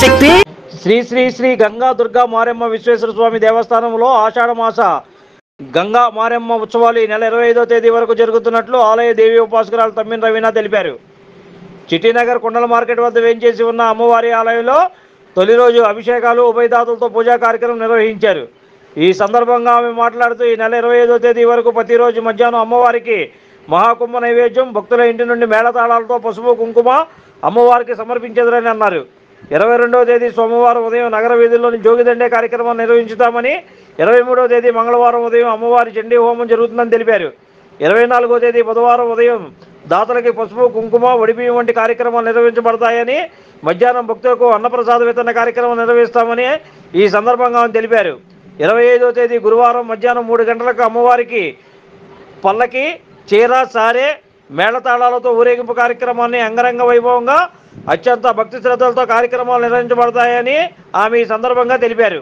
శక్తి శ్రీ శ్రీ శ్రీ గంగా దుర్గా మారెమ్మ విశ్వేశ్వర స్వామి దేవస్థానంలో ఆషాఢమాస గంగా మారెమ్మ ఉత్సవాలు ఈ నెల 25వ తేదీ వరకు జరుగుతున్నట్లు ఆలయ దేవి ఉపాసకురాలు తమ్మిన రవీనా తెలిపారు. చిట్టినగర్ కొండల మార్కెట్ వద్ద వేంచేసి ఉన్న అమ్మవారి ఆలయంలో తొలి రోజు అభిషేకాలు ఉభయదాతలతో పూజా కార్యక్రమం నిర్వహించారు. ఈ సందర్భంగా ఆమె మాట్లాడుతూ ఈ నెల 25వ తేదీ వరకు ప్రతిరోజు మధ్యాహ్నం అమ్మవారికి మహాకుంభ నైవేద్యం భక్తుల ఇంటి నుండి మేళతాళాలతో పసుపు కుంకుమ అమ్మవారికి సమర్పించేదని అన్నారు. 22వ తేదీ సోమవారం ఉదయం నగర వీధుల్లోని జోగిదండే కార్యక్రమాన్ని నిర్వహించుతామని, 23వ తేదీ మంగళవారం ఉదయం అమ్మవారి చండీ హోమం జరుగుతుందని తెలిపారు. 24వ తేదీ బుధవారం ఉదయం దాతలకి పసుపు కుంకుమ వడిబియ్యం వంటి కార్యక్రమాలు నిర్వహించబడతాయని, మధ్యాహ్నం భక్తులకు అన్నప్రసాద వితరణ కార్యక్రమం నిర్వహిస్తామని ఈ సందర్భంగా తెలిపారు. 25వ తేదీ గురువారం మధ్యాహ్నం 3 గంటలకు అమ్మవారికి పల్లకి చీర సారే మేళతాళాలతో ఊరేగింపు కార్యక్రమాన్ని అంగరంగ వైభవంగా అత్యంత భక్తి శ్రద్ధలతో కార్యక్రమాలు నిర్వహించబడతాయని ఆమె ఈ సందర్భంగా తెలిపారు.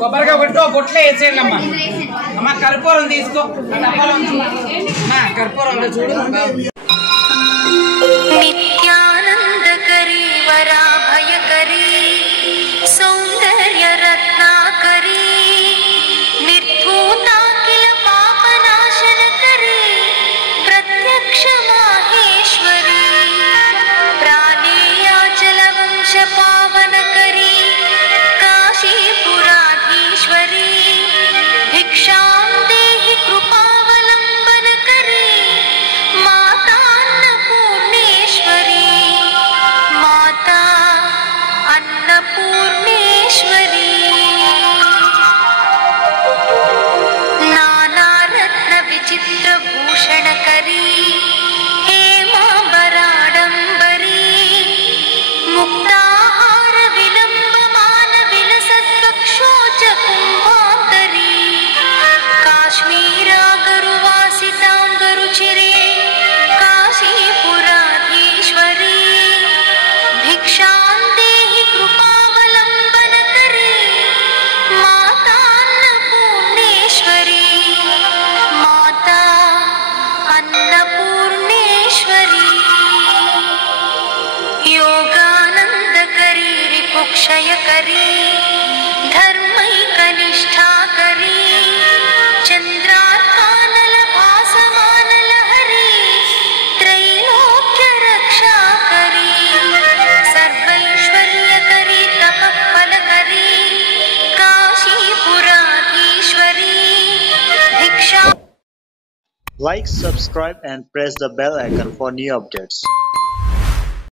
కొబ్బరిగా కొట్టు బొట్లో వేసేయాలమ్మా. అమ్మ కర్పూరం తీసుకో, కర్పూరంలో చూడు. నిత్యానందకరీ వరాభయకరీ సౌందర్య రత్నాకరీ నిర్ధూతాఖిల పాపనాశనకరీ ప్రత్యక్ష మాహేశ్వరీ ప్రాణేయాచల వంశ పావనకరీ కాశీపురాధీశ్వరీ భిక్షాం దేహి కృపావలంబనకరీ మాతా क्षयकरी धर्मैकनिष्ठाकरी चन्द्रार्कानलभासमानलहरी त्रैलोक्यरक्षाकरी सर्वैश्वर्यकरी तपःफलकरी काशीपुराधीश्वरी भिक्षा Like, subscribe and press the bell icon for new updates.